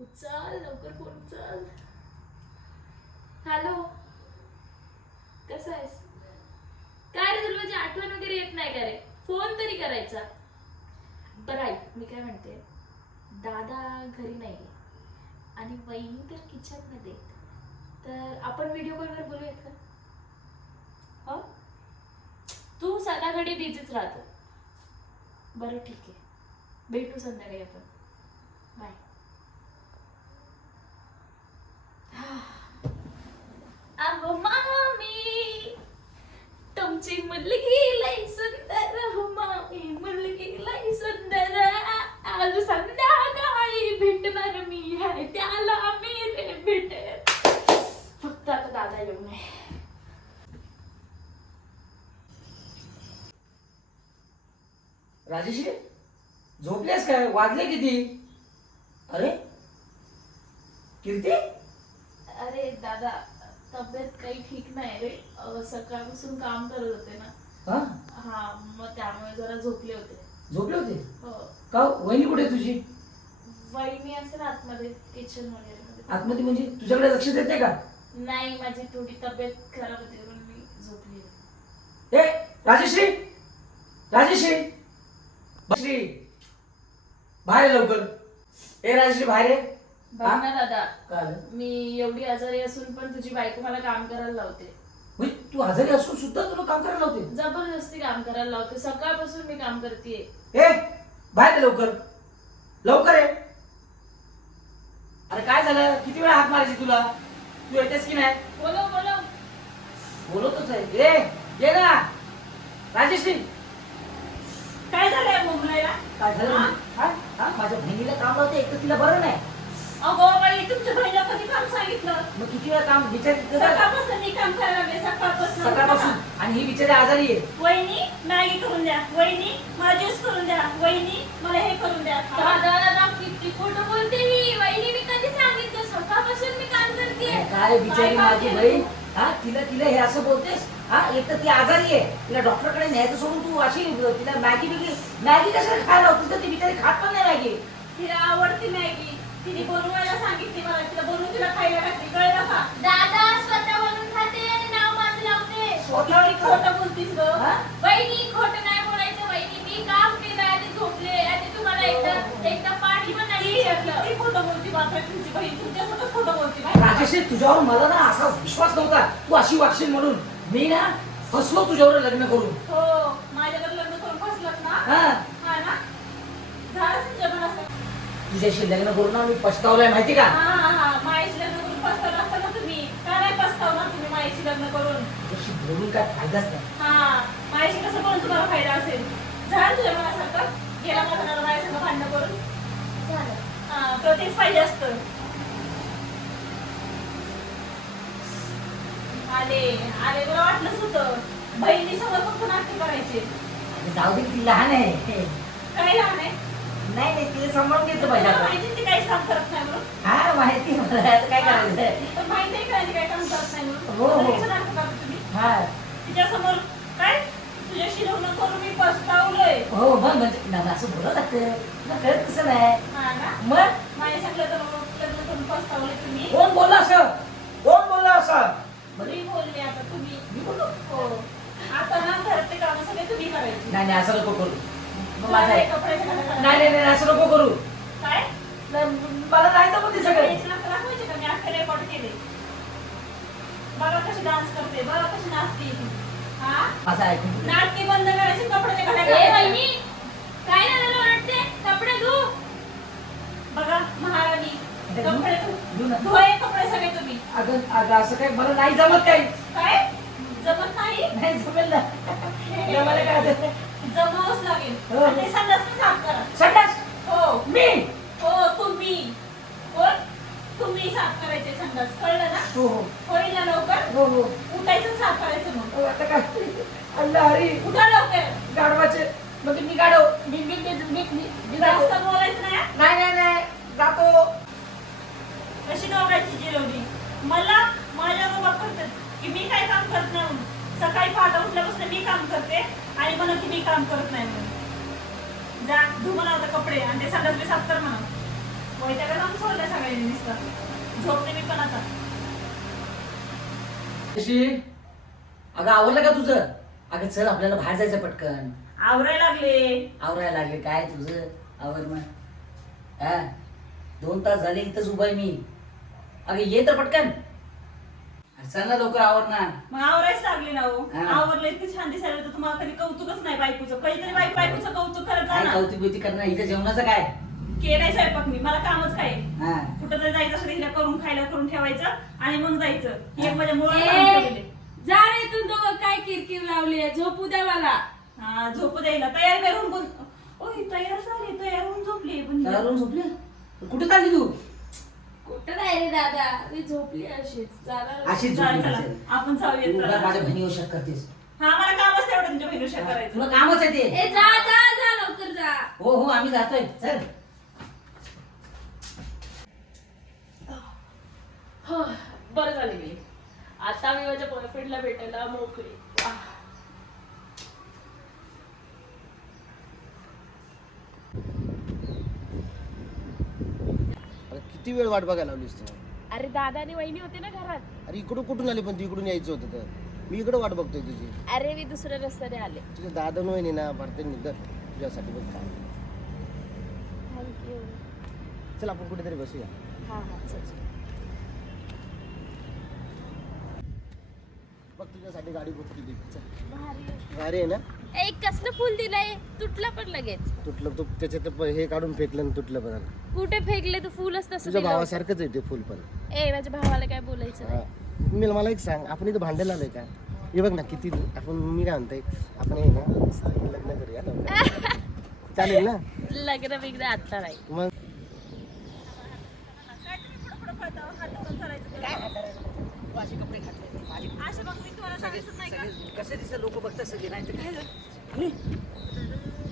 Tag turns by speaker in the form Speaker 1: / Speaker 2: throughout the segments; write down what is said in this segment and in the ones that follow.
Speaker 1: उचल लवकर फोन उचल. हॅलो कसं आहेस? काय रे तुला माझी आठवण वगैरे येत नाही का रे? फोन तरी करायचा. बरं ऐक मी काय म्हणते? दादा घरी नाही आणि वहिनी तर किचनमध्ये तर आपण व्हिडिओ कॉलवर बोलूयात का? हो? तू सदा बिझीच राहतो. बरं ठीक आहे. भेटू संध्याकाळी आपण. बाय अहो मामी तुमची मुलगी लई सुंदर हो मामी मुलगी लई सुंदर आज संध्याकाळी भेटणार मी आहे त्याला मी रे भेटेल फक्त आता दादा येऊ नये
Speaker 2: राजेश्री झोपलेस काय? वाजले किती? अरे? कीर्ती?
Speaker 1: अरे दादा तब्येत काही ठीक नाही रे. अं, सकाळपासून काम करत होते ना.
Speaker 2: हा?
Speaker 1: हा मग त्यामुळे जरा झोपले होते.
Speaker 2: झोपले होते?
Speaker 1: हो.
Speaker 2: का वहिनी कुठे आहे तुझी?
Speaker 1: वहिनी असेल आतमध्ये किचन वगैरे मध्ये.
Speaker 2: आतमध्ये म्हणजे तुझ्याकडे लक्ष देत का?
Speaker 1: नाही माझी थोडी तब्येत खराब होती म्हणून मी झोपली
Speaker 2: ए राजेश्री! राजेश्री! श्री बाहेर लवकर. ए राजेश्री बाहेर ये.
Speaker 1: बघ ना दादा.
Speaker 2: काय झालं?
Speaker 1: मी एवढी आजारी असून पण तुझी बायको मला काम करायला लावते.
Speaker 2: म्हणजे तू आजारी असून सुद्धा तुला काम करायला होते
Speaker 1: जबरदस्ती काम करायला लावते. सकाळपासून मी काम करते
Speaker 2: ए बाहेर ये लवकर. लवकर ये. अरे काय झालं? किती वेळा हाक मारायची तुला? तू येतेस की नाही?
Speaker 1: बोलो बोलो
Speaker 2: बोलतच आहे. ए ये ना. राजेश्री.
Speaker 3: काय झालंय मुंबईला
Speaker 2: काय झालं म्हणजे? हा? हा? माझ्या बहिणीला काम लावते एक तर तिला बरं नाही.
Speaker 3: अगो बाई तुमच्या बहिणीला कधी काम सांगितलं?
Speaker 2: मग किती वेळा काम बिचारी
Speaker 3: सकाळपासून मी काम करायला लागले सकाळपासून.
Speaker 2: सकाळपासून. आणि ही बिचारी आजारी आहे.
Speaker 3: वहिनी मॅगी करून द्या. वहिनी मला ज्यूस करून द्या. वहिनी मला हे करून द्या.
Speaker 1: दादा दादा किती खोटं बोलते ही. वहिनी मी कधी सांगितलं? सकाळपासून मी काम करते.
Speaker 2: आणि काय बिचारी माझी बहीण? हा तिला तिला हे असं बोलतेस? हा एक तर ती आजारी आहे. तिला डॉक्टरकडे न्यायचं सोडून तू अशी तिला मॅगी बिगी मॅगी कशाला खायला होतीस तर ती बिचारी खात पण नाही मॅगी.
Speaker 3: तिला आवडती मॅगी. तिने बनवायला सांगितली मला. तिला बनवून तिला खायला टाकली कळलं का?
Speaker 1: दादा स्वतः बनवून खाते नाव माझं लावते.
Speaker 3: स्वतः खोटं बोलतीस ग.
Speaker 2: हा?
Speaker 1: वहिनी खोटं नाही बोलायचं वहिनी मी काम केलं आणि झोपले आणि तुम्हाला एकदा एकदा पाणी पण नाही विचारलं
Speaker 3: ती खोटं बोलती बापरे तुमची बहीण तुमच्यासोबत खोटं बोलती माहिती का?
Speaker 2: राजेश्री तुझ्यावर मला ना असा विश्वास नव्हता. तू अशी वागशील म्हणून. मी ना फसलो तुझ्यावर लग्न करून.
Speaker 3: हो माझ्याकडे लग्न करून फसलत ना? ना? झालं तुमच्या मनासारखं
Speaker 2: तुझ्याशी लग्न करून ना मी पछतावलंय माहिती का?
Speaker 3: हा हा हा.
Speaker 2: तुझ्याशी बोलून काय फायदाच नाही.
Speaker 3: हा. कसं करून तुम्हाला फायदा असेल? झालं तुझ्या मनासारखं? गेला माझा भांडणं करून?
Speaker 1: झालं.
Speaker 3: तुला तेच पाहिजे असतं. आले आले मला वाटलंच होतं. बहिणी समोर फक्त नाट्य करायचे.
Speaker 2: जाऊ दे ती लहान आहे.
Speaker 3: काय लहान आहे?
Speaker 2: नाही नाही तिला सांभाळून घेतलं पाहिजे
Speaker 3: तुला
Speaker 2: आपण.
Speaker 3: माहिती ती काहीच काम करत नाही म्हणून?
Speaker 2: हा माहिती आहे मला. आता काय करायचं?
Speaker 3: पण माहिती आहे का ती काय काम करत नाही म्हणून?
Speaker 2: हो, हो.
Speaker 3: कशाला नाटकं करता तुम्ही
Speaker 2: हा.
Speaker 3: तिच्यासमोर काय? तुझ्याशी लग्न करून मी पस्तावलोय.
Speaker 2: हो मग म्हणजे असं बोलत लागतं तुला कळत कसं नाही
Speaker 3: हा ना?
Speaker 2: मग?
Speaker 3: माझ्या तर मग लग्न करून पस्तावले तुम्ही?
Speaker 2: कोण बोलला असं? कोण बोलला असं? बरं,
Speaker 3: मी बोलले आता तुम्ही.
Speaker 2: मी बोललो?
Speaker 3: हो. आता ना घरातले काम सगळे तुम्ही करायचे.
Speaker 2: नाही नाही असं नको करू. मग माझं
Speaker 3: मला
Speaker 2: आहे. नाही
Speaker 3: घालायच्या.
Speaker 2: नाही नाही असं नको करू.
Speaker 3: काय?
Speaker 2: नाही, मला नाही तर ते सगळं.
Speaker 3: याची का? मी अख्खे रेकॉर्ड केले. बघा कशी डान्स करते बघा कशी नाचते ती. हा
Speaker 2: असं ऐकून.
Speaker 3: नाटके बंद करायचे
Speaker 1: ए. वहिनी काय झालं ओरडते? कपडे धु.
Speaker 3: बघा महाराणी कपडे धु. धुवाय कपडे सगळे तुम्ही.
Speaker 2: अगं अगं असं काय नाही जमत काही.
Speaker 3: काय? जमत नाही?
Speaker 2: नाही जमेल ना. जमायला काय झालं?
Speaker 3: जमावच लागेल.
Speaker 2: हो.
Speaker 3: आणि ते संडास पण साफ करा.
Speaker 2: संडास?
Speaker 3: हो.
Speaker 2: मी?
Speaker 3: हो तुम्ही. कोण? तुम्ही साफ करायचे संडास. कळलं ना?
Speaker 2: हो हो.
Speaker 3: ना लवकर?
Speaker 2: हो हो.
Speaker 3: उठायचं साफ करायचं मग.
Speaker 2: हो, आता काय? अल्ला हरी
Speaker 3: उठा लवकर.
Speaker 2: गाढवाचे. म्हणजे मी गाढव मी मी मी मी.
Speaker 3: जास्त बोलायचं नाही हा.
Speaker 2: नाही नाही नाही. जातो.
Speaker 3: कशी दोघांची जिरवली? मला माझ्या बाबा करतात की मी काय काम करत नाही म्हणून. सकाळी पहाटे उठल्यापासून मी काम करते आणि म्हणून की मी काम करत नाही म्हणून. जा धु म्हणा आता कपडे आणि ते संडास बी साफ कर म्हणा. वैतागा जाऊन सोडलं सगळ्यांनी नुसतं. झोपते मी पण आता.
Speaker 2: कशी अगं आवडलं का तुझं? अगं चल आपल्याला बाहेर जायचं पटकन.
Speaker 3: आवरायला लागले.
Speaker 2: आवरायला लागले. काय तुझं? आवर मग. हा? दोन तास झाले इथंच उभा आहे मी. अगं ये तर पटकन. चल ना लवकर आवर ना
Speaker 3: मग आवरायच लागले ना हो.
Speaker 2: हा.
Speaker 3: आवरलं इतकं छान दिसायला तर तुम्हाला कधी कौतुकच नाही बायकोचं. कधीतरी बाई बायकोचं कौतुक करत जा
Speaker 2: काय
Speaker 3: ना.
Speaker 2: कौतुक बिवती करणार? इथं जेवणाचं काय?
Speaker 3: केलाय स्वयंपाक मी. मला कामच काय?
Speaker 2: हा.
Speaker 3: कुठं जर जायचं असेल हिला करून खायला करून ठेवायचं आणि मग जायचं. ही. एक माझ्या
Speaker 1: दोघं किरकिर लावली झोपू द्या मला.
Speaker 3: हा झोप द्यायला तयार होऊन पण ओय तयार झाली तयार होऊन झोपली पण
Speaker 2: घरून झोपली? कुठे चालली तू?
Speaker 1: कुठं नाही रे दादा मी झोपली अशीच.
Speaker 2: अशीच
Speaker 3: चला,
Speaker 2: झोपली
Speaker 3: चला.
Speaker 2: असेल.
Speaker 3: आपण जाऊया
Speaker 2: तू
Speaker 3: चला.
Speaker 2: काय माझ्या शक करतेस.
Speaker 3: हा मला कामच तेवढं तुमच्या बहिणीशी करायचं.
Speaker 2: तुला कामच आहे ते.
Speaker 1: ए जा जा जा लवकर जा.
Speaker 2: हो हो आम्ही जातोय. चल.
Speaker 1: हो, बरं झाले मी. आता मी माझ्या बॉयफ्रेंडला भेटायला मोकळी.
Speaker 4: अरे किती वेळ वाट बघायला लावलीस तू?
Speaker 1: अरे दादा आणि वहिनी होते ना घरात.
Speaker 4: अरे इकडून कुठून आली? पण तू इकडून यायचं होतं तर. मी इकडे वाट बघतोय तुझी.
Speaker 1: अरे मी दुसऱ्या रस्त्याने आले.
Speaker 4: तुझ्या दादा वहिनी ना भारतीय निघत तुझ्यासाठी बघ काय
Speaker 1: थँक्यू
Speaker 4: चल आपण कुठेतरी बसूया.
Speaker 1: हा हा चल.
Speaker 4: बघ तुझ्यासाठी गाडी बुक केली.
Speaker 1: भारी
Speaker 4: भारी आहे ना?
Speaker 1: एक कसलं फुल दिलंय? तुटलं पण लगेच.
Speaker 4: तुटलं तू त्याच्यात पण हे काढून फेकलं आणि तुटलं पण.
Speaker 1: कुठे फेकले तू? फुलच तसं
Speaker 4: तुझ्या
Speaker 1: दिलं होतं.
Speaker 4: भावासारखंच आहे ते फुल पण.
Speaker 1: ए माझ्या भावाला काय बोलायचं
Speaker 4: हा.
Speaker 1: नाही.
Speaker 4: मी मला एक सांग. आपण इथं भांडायला आलोय का? हे बघ ना किती आपण मी काय म्हणतोय आपण हे ना लग्न करूया लवकर. चालेल ना?
Speaker 1: लग्न बिग्न आता नाही.
Speaker 4: मग?
Speaker 3: काय? तुम्ही
Speaker 2: असे कपडे घातले माझे
Speaker 3: अशा बघ मी तुम्हाला सांगितलं नाही का?
Speaker 2: सगळे कसे दिसत लोक बघतात सगळे नाही तर काय झालं? अरे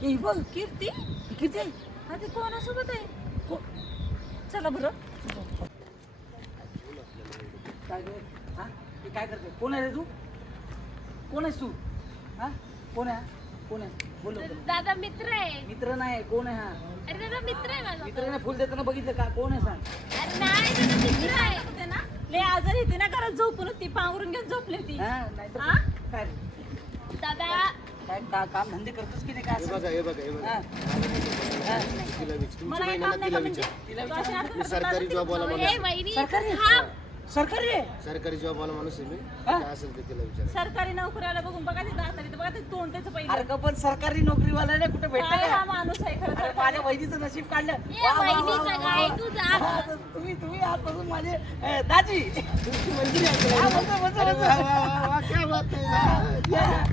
Speaker 2: हे बघ
Speaker 3: कीर्ती.
Speaker 2: हे किती आहे?
Speaker 3: हा ते कोणासोबत आहे?
Speaker 2: को-
Speaker 3: चला बरं.
Speaker 2: काय रे? हा? हे काय करते कोण आहे रे तू? कोण आहेस तू? हा? कोण आहे कोण आहे? बोल लवकर.
Speaker 1: दादा मित्र आहे.
Speaker 2: मित्र नाही कोण आहे हा?
Speaker 1: अरे दादा मित्र आहे माझा.
Speaker 2: मित्राने फुल देताना बघितलं का? कोण आहे सांग.
Speaker 1: अरे नाही दादा मित्र आहे.
Speaker 3: लय आजारी होती ना घरात झोपून होती पांघरून घेऊन झोपली होती
Speaker 2: हा
Speaker 3: हा?
Speaker 2: काय?
Speaker 1: दादा
Speaker 2: काय का काम धंदे करतोस की नाही काय
Speaker 4: हे
Speaker 2: असं?
Speaker 4: बघा हे बघा हे बघा
Speaker 2: हा. हा.
Speaker 4: तिला
Speaker 3: मला हे काम नाही का म्हणजे
Speaker 4: विचार
Speaker 3: तू अशी
Speaker 4: मी सरकारी जॉब वाला
Speaker 3: होती.
Speaker 4: माणूस
Speaker 1: ए वहिनी
Speaker 2: सरकारी
Speaker 1: थांब.
Speaker 2: सरकारी आहे
Speaker 4: सरकारी जॉब वाला माणूस आहे मी
Speaker 2: हा?
Speaker 4: काय असेल ते तिला विचार
Speaker 3: सरकारी नोकरीवाला बघून बघा ते तर बघा ते तोंड त्याचं
Speaker 2: अरे
Speaker 3: पहिलं
Speaker 2: पण सरकारी नोकरीवाल्याने कुठे भेटत
Speaker 3: काय हा माणूस आहे खरं
Speaker 2: अरे
Speaker 3: सरकारी.
Speaker 2: माझ्या बहिणीचं नशीब काढलं
Speaker 1: ए,
Speaker 2: वा, वा, वा,
Speaker 1: वहिनीचं
Speaker 2: वा,
Speaker 1: काय?
Speaker 2: वा.
Speaker 1: तू जा.
Speaker 2: हा, तर तुम्ही तुम्ही आजपासून माझे अं, दाजी
Speaker 4: तुमची मंजिरी आहे
Speaker 2: हा.
Speaker 4: वा, वा, वा, वा, क्या बात आहे.
Speaker 2: या.